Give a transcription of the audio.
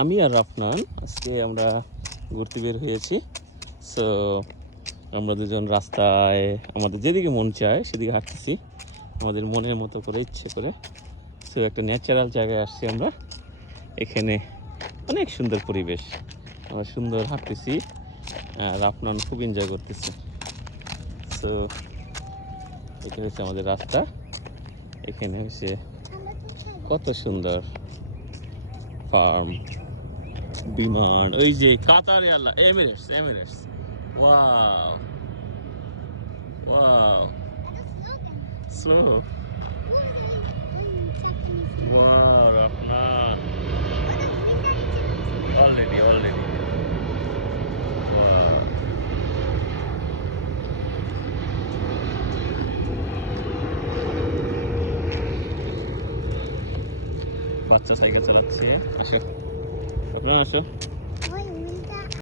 আমি আর রাফনান আজকে আমরা ঘুরতে বের হয়েছি। সো আমরা দুজন রাস্তায় আমাদের যেদিকে মন চায় সেদিকে হাঁটতেছি, আমাদের মনের মতো করে, ইচ্ছে করে। সো একটা ন্যাচারাল জায়গায় আসছি আমরা। এখানে অনেক সুন্দর পরিবেশ, আমরা সুন্দর হাঁটতেছি আর রাফনান খুব এনজয় করতেছি। সো এটা হচ্ছে আমাদের রাস্তা। এখানে হচ্ছে কত সুন্দর ফার্ম, বিমান, ওই যে Qatar airlines, Emirates, Emirates. Wow wow, slow, wow Rafnan, already already, wow. বাচ্চা সাইকেল চালাচ্ছে, আসো আপনারা আসো।